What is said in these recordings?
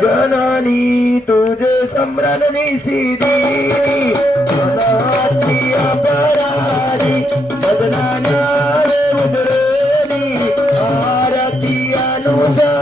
जननी तुझे सम्राणी सिद्धी मनाची अपराधी बदनान्या उजळली आरती अनुसया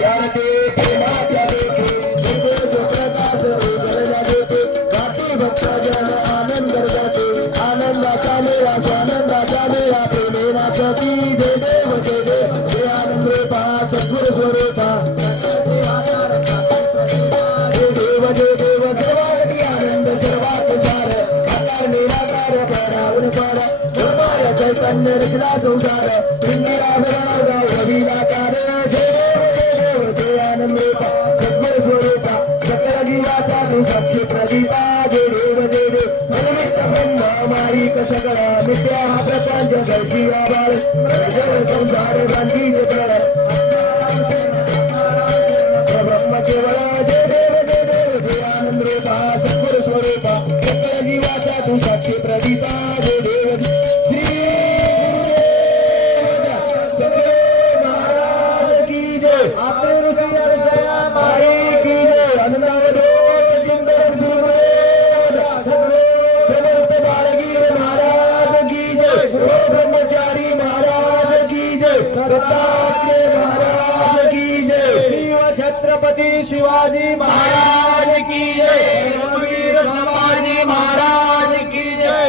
यारते प्रेमाच्या देते जो जो प्रकाश उजळला देते गाते भक्तजन आनंद गाते आनंदाचा मेळा स्वानंदाचा मेळा प्रेमेना प्रती जय देव जय देव जय आनंद रूपा सद्गुरु स्वरूपा जय देव सर्वांगी आनंद सर्वात सार आकार निराकार प्राणावर पार धर्माय चैतन्य रचना संसार इंदिरा भरागा रविदाकार जय देव जय आनंद रूपा सद्गुरु स्वरूपा सकल जीवाचा तू साक्षी प्रदीपा जय देव जय देव मनमित ब्रह्म माईक सगळा मिथ्या हा प्रपंच दर्शी बाळ जय संसार गांधी जय ब्रह्म केवळ जय देव जय देव जय आनंद रूपा सद्गुरु स्वरूपा सकल जीवाचा तू साक्षी प्रदीपा जय देव श्री सद्गुरु महाराज की जय आपले ऋषी जया माई की जय आनंदावधूत चिंतन श्री गुरुदेव समर्थ बाळगीर महाराज की जय गुरु ब्रह्मचारी महाराज की जय दत्तात्रेय महाराज की जय छत्रपती शिवाजी महाराज की जय वीर संभाजी महाराज की जय